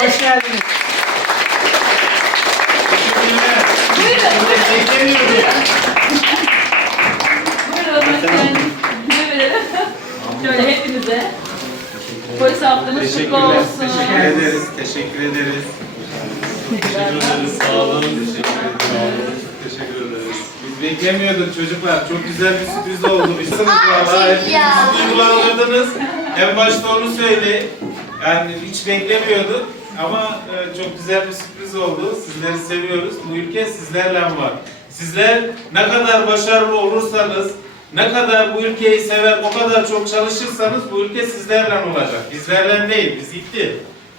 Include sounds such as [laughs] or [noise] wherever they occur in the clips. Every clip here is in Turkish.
Hoş geldiniz. Şöyle hepinize. Polis haftanız kutlu olsun. Teşekkür ederiz. Teşekkür ederiz. Teşekkür ederiz. Sağ olun. Teşekkür ederiz. Teşekkür ederiz. Biz beklemiyorduk çocuklar. Çok güzel bir sürpriz oldu. Biz valla. Hepiniz duygulandırdınız. En başta onu söyle. Yani hiç beklemiyorduk. Ama e, çok güzel bir sürpriz oldu. Sizleri seviyoruz. Bu ülke sizlerle var. Sizler ne kadar başarılı olursanız, ne kadar bu ülkeyi sever, o kadar çok çalışırsanız bu ülke sizlerle olacak. Bizlerle değil, biz gitti.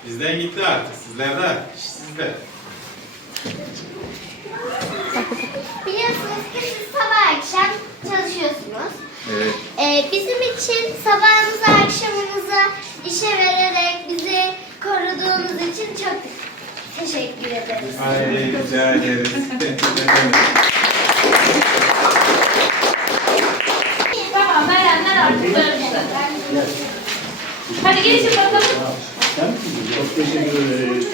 Bizden gitti artık. Sizlerden, iş sizde. Biliyorsunuz ki siz sabah akşam çalışıyorsunuz. Evet. Ee, bizim için sabahınızı akşamınızı işe vererek bizi koruduğunuz için çok teşekkür ederiz. Ay rica ederiz. [laughs] Tamam verenler artık dağılmışlar. Hadi geçin bakalım. Teşekkür ederiz.